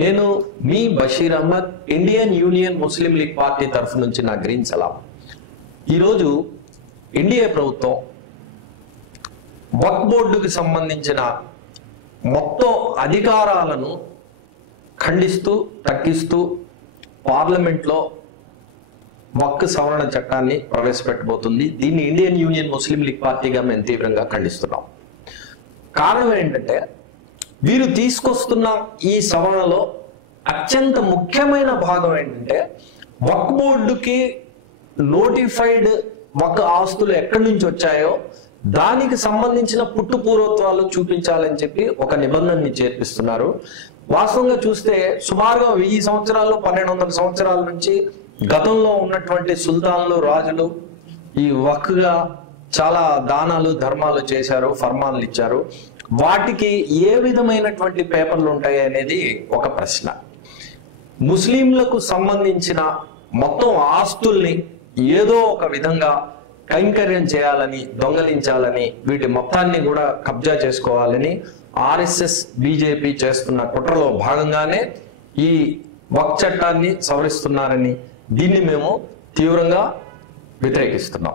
నేను మీ Basheer Ahmed, Indian union ముస్లిం league party తరఫు నుంచి నా గ్రీన్ సలాం. ఈరోజు ఎన్డీఏ ప్రభుత్వం వక్ఫ్ బోర్డుకి సంబంధించిన మొత్తం అధికారాలను ఖండిస్తూ తగ్గిస్తూ పార్లమెంట్లో వక్ఫ్ సవరణ చట్టాన్ని ప్రవేశపెట్టబోతుంది. దీన్ని ఇండియన్ యూనియన్ ముస్లిం లీగ్ పార్టీగా మేము తీవ్రంగా ఖండిస్తున్నాం. కారణం ఏంటంటే వీరు తీసుకొస్తున్న ఈ సవరణలో అత్యంత ముఖ్యమైన భాగం ఏంటంటే వక్ఫ్ బోర్డుకి నోటిఫైడ్ వక్ఫ్ ఆస్తులు ఎక్కడి నుంచి వచ్చాయో దానికి సంబంధించిన పుట్టు పూర్వత్వాలు చూపించాలని చెప్పి ఒక నిబంధనని చేర్పిస్తున్నారు. వాస్తవంగా చూస్తే సుమారుగా 1000 సంవత్సరాలు 1200 సంవత్సరాల నుంచి గతంలో ఉన్నటువంటి సుల్తాన్లు, రాజులు ఈ వక్ఫ్గా చాలా దానాలు ధర్మాలు చేశారు, ఫర్మాన్లు ఇచ్చారు. వాటికి ఏ విధమైనటువంటి పేపర్లు ఉంటాయి అనేది ఒక ప్రశ్న. ముస్లింలకు సంబంధించిన మొత్తం ఆస్తుల్ని ఏదో ఒక విధంగా కైంకర్యం చేయాలని, దొంగలించాలని, వీటి మొత్తాన్ని కూడా కబ్జా చేసుకోవాలని ఆర్ఎస్ఎస్, బీజేపీ చేస్తున్న కుట్రలో భాగంగానే ఈ వక్ఫ్ చట్టాన్ని సవరిస్తున్నారని దీన్ని మేము తీవ్రంగా వ్యతిరేకిస్తున్నాం.